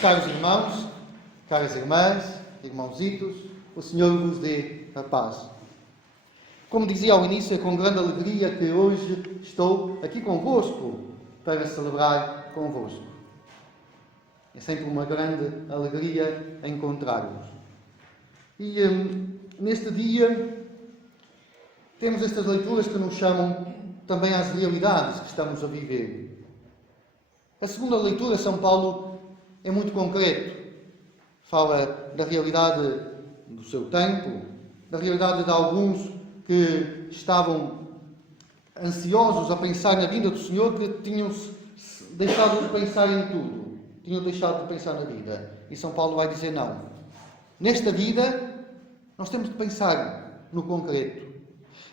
Caros irmãos, caras irmãs, irmãozitos, o Senhor vos dê a paz. Como dizia ao início, é com grande alegria que hoje estou aqui convosco para celebrar convosco. É sempre uma grande alegria encontrar-vos. E neste dia temos estas leituras que nos chamam também às realidades que estamos a viver. A segunda leitura, São Paulo, é muito concreto. Fala da realidade do seu tempo, da realidade de alguns que estavam ansiosos a pensar na vinda do Senhor, que tinham deixado de pensar em tudo, tinham deixado de pensar na vida. E São Paulo vai dizer não. Nesta vida, nós temos de pensar no concreto.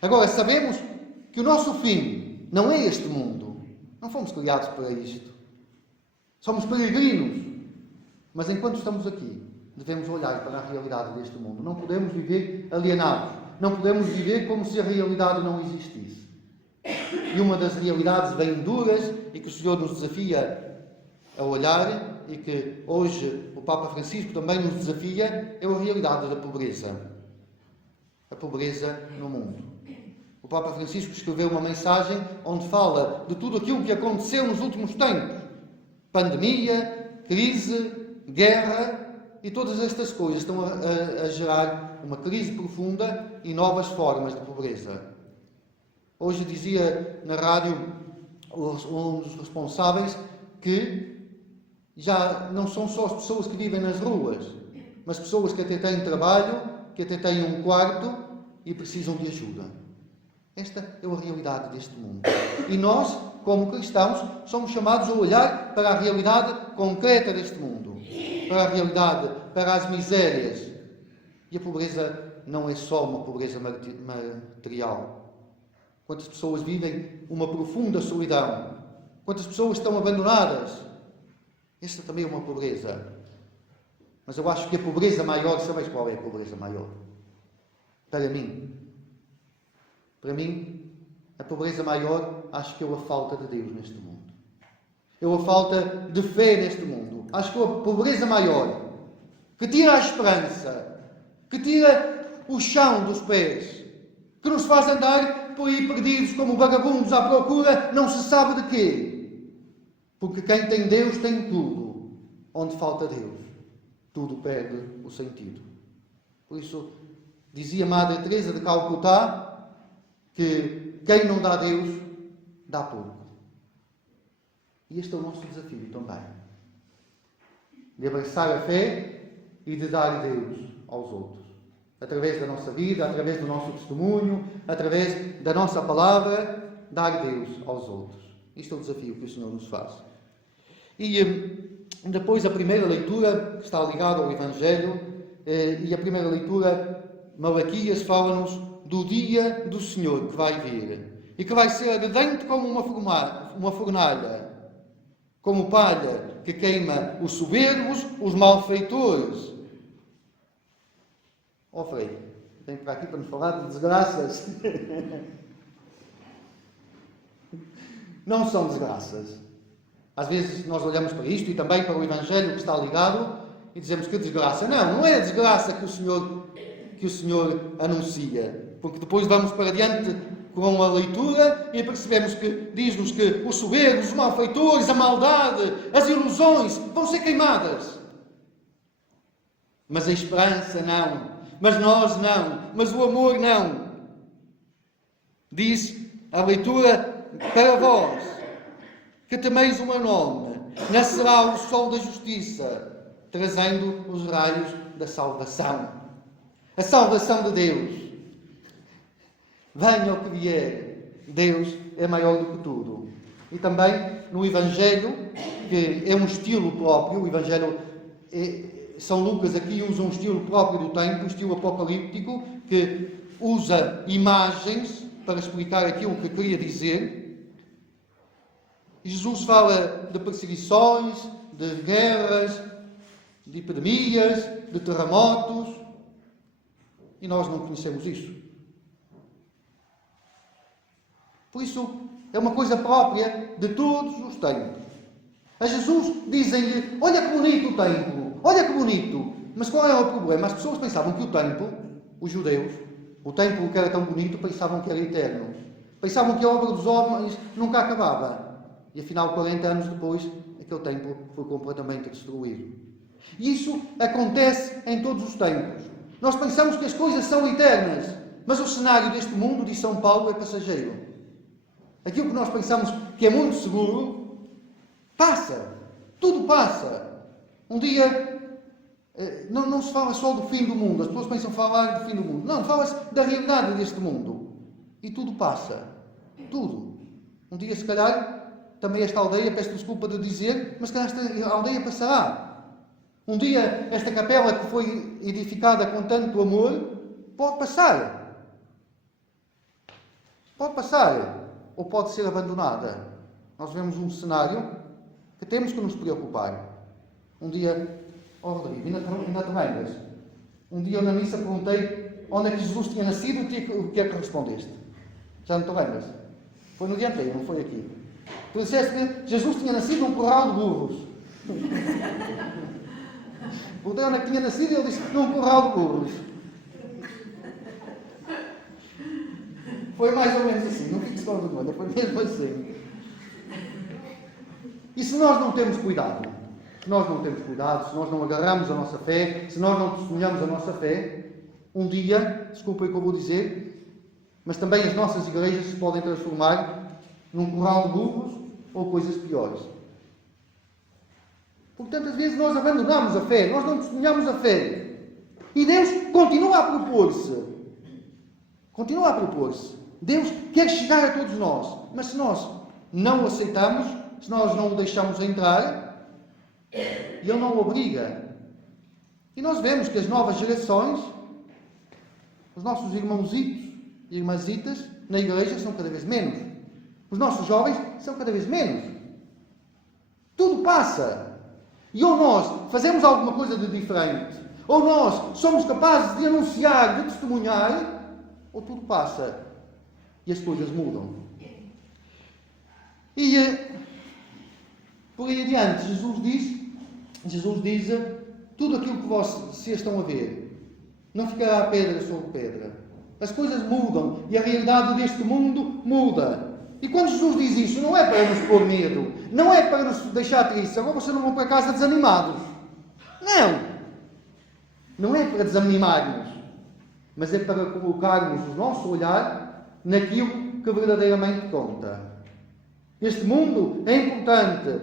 Agora, sabemos que o nosso fim não é este mundo. Não fomos criados para isto. Somos peregrinos. Mas enquanto estamos aqui, devemos olhar para a realidade deste mundo. Não podemos viver alienados. Não podemos viver como se a realidade não existisse. E uma das realidades bem duras e que o Senhor nos desafia a olhar e que hoje o Papa Francisco também nos desafia é a realidade da pobreza. A pobreza no mundo. O Papa Francisco escreveu uma mensagem onde fala de tudo aquilo que aconteceu nos últimos tempos. Pandemia, crise, guerra e todas estas coisas estão a gerar uma crise profunda e novas formas de pobreza. Hoje dizia na rádio um dos responsáveis que já não são só as pessoas que vivem nas ruas, mas pessoas que até têm trabalho, que até têm um quarto e precisam de ajuda. Esta é a realidade deste mundo. E nós, como cristãos, somos chamados a olhar para a realidade concreta deste mundo. Para a realidade, para as misérias. E a pobreza não é só uma pobreza material. Quantas pessoas vivem uma profunda solidão? Quantas pessoas estão abandonadas? Esta também é uma pobreza. Mas eu acho que a pobreza maior, sabes qual é a pobreza maior? Para mim, a pobreza maior, acho que é a falta de Deus neste mundo. É a falta de fé neste mundo. Acho que é a pobreza maior, que tira a esperança, que tira o chão dos pés, que nos faz andar por aí perdidos como vagabundos à procura, não se sabe de quê. Porque quem tem Deus tem tudo. Onde falta Deus, tudo perde o sentido. Por isso, dizia Madre Teresa de Calcutá, que quem não dá a Deus, dá pouco. E este é o nosso desafio também. De abraçar a fé e de dar a Deus aos outros. Através da nossa vida, através do nosso testemunho, através da nossa palavra, dar a Deus aos outros. Isto é o desafio que o Senhor nos faz. E depois a primeira leitura, que está ligada ao Evangelho, e a primeira leitura, Malaquias, fala-nos do dia do Senhor que vai vir e que vai ser ardente como uma fornalha, como palha que queima os soberbos, os malfeitores. Ó Frei, vem para aqui para nos falar de desgraças. Não são desgraças. Às vezes nós olhamos para isto e também para o Evangelho que está ligado e dizemos que desgraça. Não é a desgraça que o Senhor anuncia. Porque depois vamos para diante com a leitura e percebemos que diz-nos que os soberbos, os malfeitores, a maldade, as ilusões vão ser queimadas. Mas a esperança não. Mas nós não. Mas o amor não. Diz a leitura para vós, que temeis o meu nome, nascerá o sol da justiça, trazendo os raios da salvação. A salvação de Deus. Venha o que vier, Deus é maior do que tudo. E também no Evangelho, que é um estilo próprio, o Evangelho, São Lucas aqui usa um estilo próprio do tempo, um estilo apocalíptico, que usa imagens para explicar aquilo que queria dizer. Jesus fala de perseguições, de guerras, de epidemias, de terremotos, e nós não conhecemos isso. Por isso, é uma coisa própria de todos os tempos. A Jesus dizem-lhe: olha que bonito o templo, olha que bonito. Mas qual era o problema? As pessoas pensavam que o templo, os judeus, o templo que era tão bonito, pensavam que era eterno. Pensavam que a obra dos homens nunca acabava. E afinal, 40 anos depois, aquele templo foi completamente destruído. E isso acontece em todos os tempos. Nós pensamos que as coisas são eternas, mas o cenário deste mundo, diz São Paulo, é passageiro. Aquilo que nós pensamos que é muito seguro, passa. Tudo passa. Um dia, não se fala só do fim do mundo. As pessoas pensam falar do fim do mundo. Não, fala-se da realidade deste mundo. E tudo passa. Tudo. Um dia, se calhar, também esta aldeia, peço desculpa de dizer, mas se calhar esta aldeia passará. Um dia, esta capela que foi edificada com tanto amor, pode passar. Pode passar. Ou pode ser abandonada. Nós vemos um cenário que temos que nos preocupar. Um dia, Rodrigo, ainda te lembras? Um dia eu na missa perguntei onde é que Jesus tinha nascido e o que é que respondeste? Já não te lembras? Foi no dia anterior, não foi aqui. Tu disseste que Jesus tinha nascido num corral de burros. Perguntei onde é que tinha nascido e ele disse num corral de burros. Foi mais ou menos assim, não fiques com dúvida, foi mesmo assim. E se nós não temos cuidado, se nós não agarramos a nossa fé, se nós não testemunhamos a nossa fé, um dia, desculpem o que eu vou dizer, mas também as nossas igrejas se podem transformar num corral de burros ou coisas piores. Porque tantas vezes nós abandonamos a fé, nós não testemunhamos a fé. E Deus continua a propor-se. Continua a propor-se. Deus quer chegar a todos nós. Mas se nós não o aceitamos, se nós não o deixamos entrar, Ele não o obriga. E nós vemos que as novas gerações, os nossos irmãozitos e irmãzitas na igreja são cada vez menos. Os nossos jovens são cada vez menos. Tudo passa. E ou nós fazemos alguma coisa de diferente, ou nós somos capazes de anunciar, de testemunhar, ou tudo passa. E as coisas mudam. E por aí adiante, Jesus diz tudo aquilo que vocês estão a ver. Não ficará pedra sobre pedra. As coisas mudam e a realidade deste mundo muda. E quando Jesus diz isso, não é para nos pôr medo, não é para nos deixar tristes, agora vocês não vão para casa desanimados. Não! Não é para desanimarmos, mas é para colocarmos o nosso olhar naquilo que verdadeiramente conta. Este mundo é importante.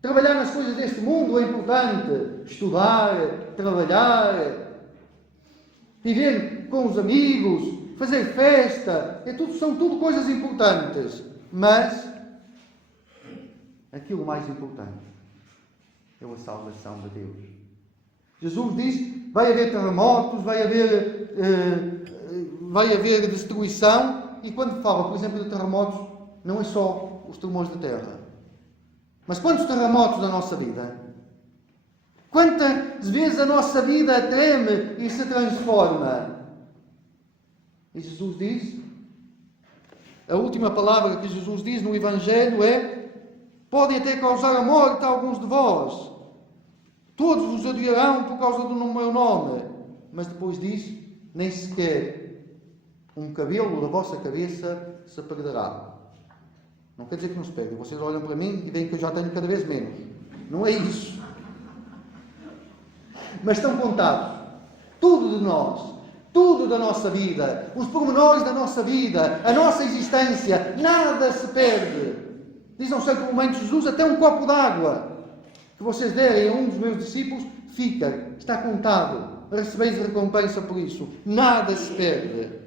Trabalhar nas coisas deste mundo é importante. Estudar, trabalhar, viver com os amigos, fazer festa, são tudo coisas importantes. Mas aquilo mais importante é a salvação de Deus. Jesus diz: vai haver terremotos, vai haver destruição. E quando fala, por exemplo, de terremotos, não é só os tremores da terra. Mas quantos terremotos da nossa vida? Quantas vezes a nossa vida treme e se transforma? E Jesus diz, a última palavra que Jesus diz no Evangelho é: podem até causar a morte a alguns de vós. Todos vos odiarão por causa do meu nome. Mas depois diz: nem sequer um cabelo da vossa cabeça se perderá. Não quer dizer que não se perde. Vocês olham para mim e veem que eu já tenho cada vez menos. Não é isso. Mas estão contados. Tudo de nós. Tudo da nossa vida. Os pormenores da nossa vida. A nossa existência. Nada se perde. Diz a um certo momento Jesus: até um copo d'água que vocês derem a um dos meus discípulos fica. Está contado. Recebeis recompensa por isso. Nada se perde.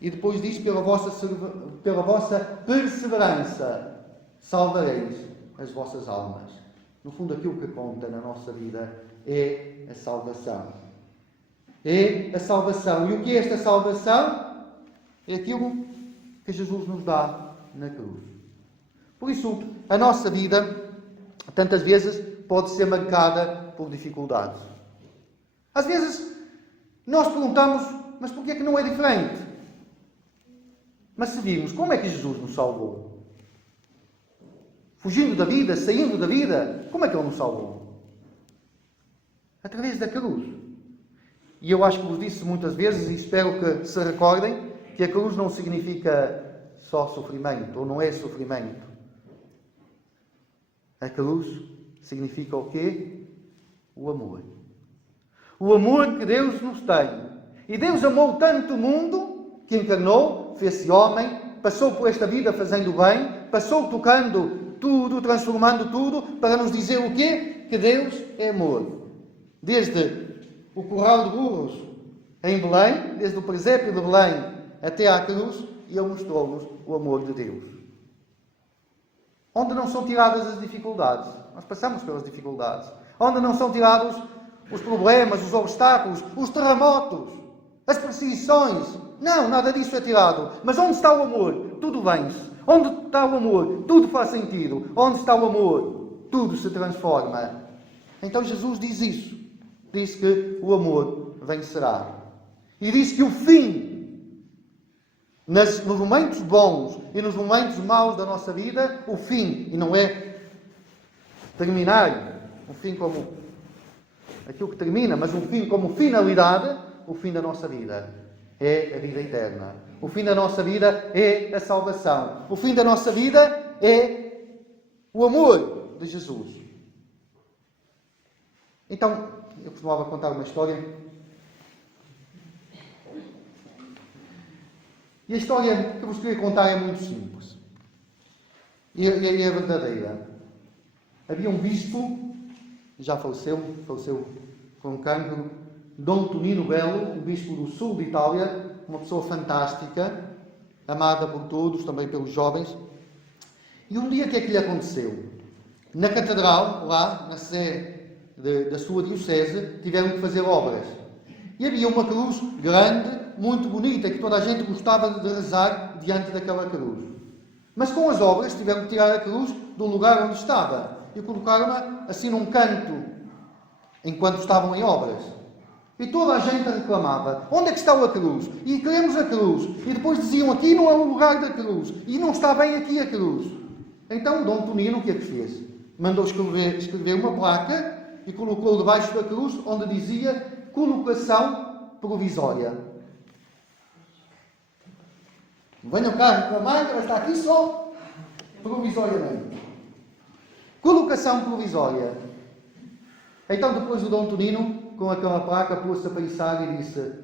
E depois diz: pela vossa perseverança salvareis as vossas almas. No fundo, aquilo que conta na nossa vida é a salvação. É a salvação. E o que é esta salvação? É aquilo que Jesus nos dá na cruz. Por isso, a nossa vida, tantas vezes, pode ser marcada por dificuldades. Às vezes, nós perguntamos: mas porquê é que não é diferente? Mas se virmos, como é que Jesus nos salvou? fugindo da vida, saindo da vida, como é que Ele nos salvou? Através da cruz. E eu acho que vos disse muitas vezes, e espero que se recordem, que a cruz não significa só sofrimento, ou não é sofrimento. A cruz significa o quê? O amor. O amor que Deus nos tem. E Deus amou tanto o mundo que encarnou, fez-se homem, passou por esta vida fazendo bem, passou tocando tudo, transformando tudo, para nos dizer o quê? Que Deus é amor. Desde o curral de burros em Belém, desde o presépio de Belém até à cruz, e Ele mostrou-nos o amor de Deus. Onde não são tiradas as dificuldades. Nós passamos pelas dificuldades. Onde não são tirados os problemas, os obstáculos, os terremotos, as perseguições. Não, nada disso é tirado. Mas onde está o amor? Tudo vence. Onde está o amor? Tudo faz sentido. Onde está o amor? Tudo se transforma. Então Jesus diz isso. Diz que o amor vencerá. E diz que o fim, nos momentos bons e nos momentos maus da nossa vida, o fim, e não é terminar, o fim como aquilo que termina, mas o fim como finalidade, o fim da nossa vida é a vida eterna. O fim da nossa vida é a salvação. O fim da nossa vida é o amor de Jesus. Então, eu costumava contar uma história. E a história que vos queria contar é muito simples. E é verdadeira. Havia um bispo, já faleceu com cancro, Dom Tonino Belo, um bispo do sul de Itália, uma pessoa fantástica, amada por todos, também pelos jovens. E um dia o que é que lhe aconteceu? Na catedral, lá, na sé da sua diocese, tiveram que fazer obras. E havia uma cruz grande, muito bonita, que toda a gente gostava de rezar diante daquela cruz. Mas com as obras tiveram que tirar a cruz do lugar onde estava e colocaram-na assim num canto, enquanto estavam em obras. E toda a gente reclamava: onde é que está a cruz? E queremos a cruz. E depois diziam: aqui não é o lugar da cruz. E não está bem aqui a cruz. Então Dom Tonino o que é que fez? Mandou escrever uma placa e colocou debaixo da cruz onde dizia: colocação provisória. Venham cá reclamar, ela está aqui só provisoriamente. Colocação provisória. Então depois o Dom Tonino, com aquela placa, pôs-se a pensar e disse: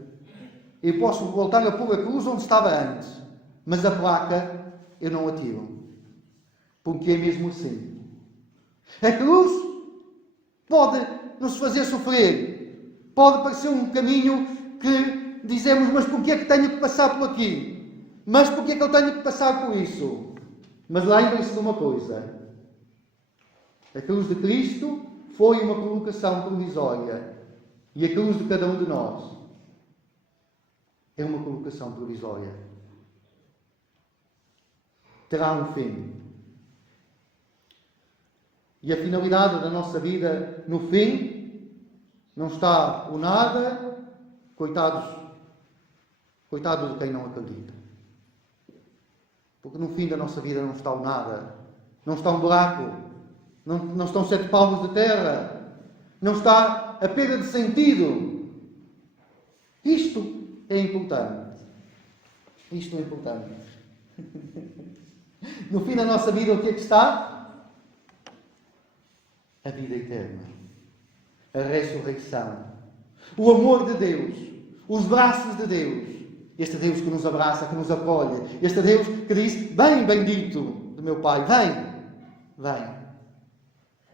eu posso voltar a pôr a cruz onde estava antes, mas a placa eu não a tiro. Porque é mesmo assim. A cruz pode nos fazer sofrer. Pode parecer um caminho que dizemos: mas porquê é que tenho que passar por aqui? Mas porquê é que eu tenho que passar por isso? Mas lembrem-se de uma coisa. A cruz de Cristo foi uma colocação provisória. E a cruz de cada um de nós é uma colocação provisória. Terá um fim. E a finalidade da nossa vida, no fim, não está o nada, coitado de quem não acredita. Porque no fim da nossa vida não está o nada, não está um buraco, não estão 7 palmos de terra, não está a perda de sentido. Isto é importante. Isto é importante. No fim da nossa vida, o que é que está? A vida eterna. A ressurreição. O amor de Deus. Os braços de Deus. Este Deus que nos abraça, que nos acolhe. Este Deus que diz: vem, bendito do meu Pai, vem.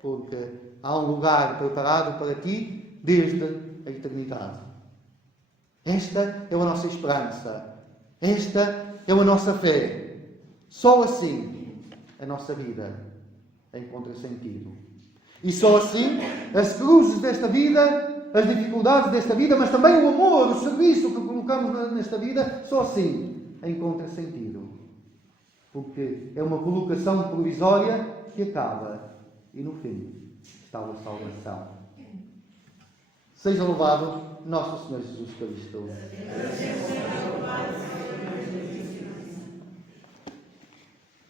Porque há um lugar preparado para ti desde a eternidade. Esta é a nossa esperança. Esta é a nossa fé. Só assim a nossa vida encontra sentido. E só assim as cruzes desta vida, as dificuldades desta vida, mas também o amor, o serviço que colocamos nesta vida, só assim encontra sentido. Porque é uma colocação provisória que acaba. E no fim está a salvação. Seja louvado nosso Senhor Jesus Cristo.